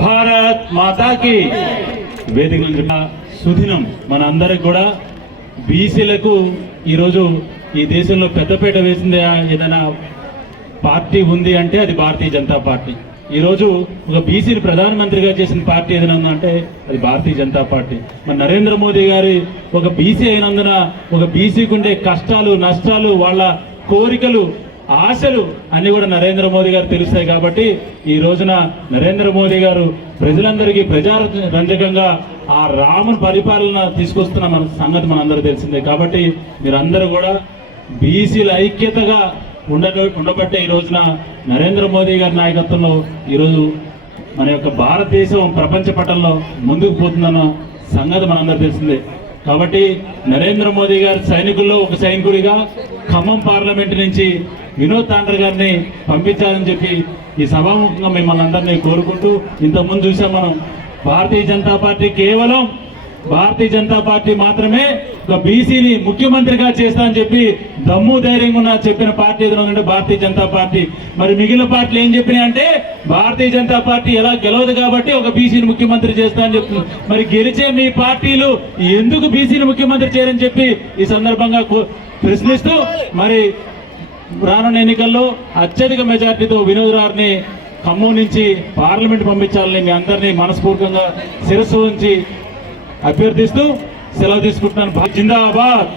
భారత్ మాతాకి. వేదికలు సుదినం మన అందరికి కూడా. బీసీలకు ఈరోజు ఈ దేశంలో పెద్దపేట వేసింది ఏదైనా పార్టీ ఉంది అంటే అది భారతీయ జనతా పార్టీ. ఈరోజు ఒక బీసీని ప్రధానమంత్రిగా చేసిన పార్టీ ఏదైనా ఉందంటే అది భారతీయ జనతా పార్టీ. మన నరేంద్ర మోదీ గారి ఒక బీసీ అయినందున ఒక బీసీకి ఉండే కష్టాలు నష్టాలు వాళ్ళ కోరికలు ఆశలు అన్ని కూడా నరేంద్ర మోదీ గారు తెలుస్తాయి కాబట్టి ఈ రోజున నరేంద్ర మోదీ గారు ప్రజలందరికీ ప్రజారంజకంగా ఆ రాముని పరిపాలన తీసుకొస్తున్న మన సంగతి మనందరూ తెలిసిందే కాబట్టి మీరందరూ కూడా బీసీల ఐక్యతగా ఉండ ఉండబట్టే ఈ రోజున నరేంద్ర మోదీ గారి నాయకత్వంలో ఈరోజు మన యొక్క భారతదేశం ప్రపంచ పటంలో ముందుకు పోతుందన్న సంగతి మనందరూ తెలిసిందే. కాబట్టి నరేంద్ర మోదీ గారి సైనికుల్లో ఒక సైనికుడిగా ఖమ్మం పార్లమెంట్ నుంచి వినోద్ తాండ్ర గారిని పంపించాలని చెప్పి ఈ సభాముఖంగా మిమ్మల్ని అందరినీ కోరుకుంటూ ఇంతకుముందు చూసాం మనం భారతీయ జనతా పార్టీ కేవలం భారతీయ జనతా పార్టీ మాత్రమే ఒక బీసీని ముఖ్యమంత్రిగా చేస్తా అని చెప్పి దమ్ము ధైర్యంగా ఉన్న చెప్పిన పార్టీ ఏదైనా భారతీయ జనతా పార్టీ. మరి మిగిలిన పార్టీలు ఏం చెప్పినాయి అంటే భారతీయ జనతా పార్టీ ఎలా గెలవదు కాబట్టి ఒక బీసీని ముఖ్యమంత్రి చేస్తా అని చెప్తుంది మరి గెలిచే మీ పార్టీలు ఎందుకు బీసీని ముఖ్యమంత్రి చేయరని చెప్పి ఈ సందర్భంగా ప్రశ్నిస్తూ మరి రానున్న ఎన్నికల్లో అత్యధిక మెజార్టీతో వినోద్ రార్ని ఖమ్మం నుంచి పార్లమెంట్ పంపించాలని మీ అందరినీ మనస్ఫూర్తికంగా శిరస్సు ఉంచి అభ్యర్థిస్తూ సెలవు తీసుకుంటున్నాను. జిందాబాద్!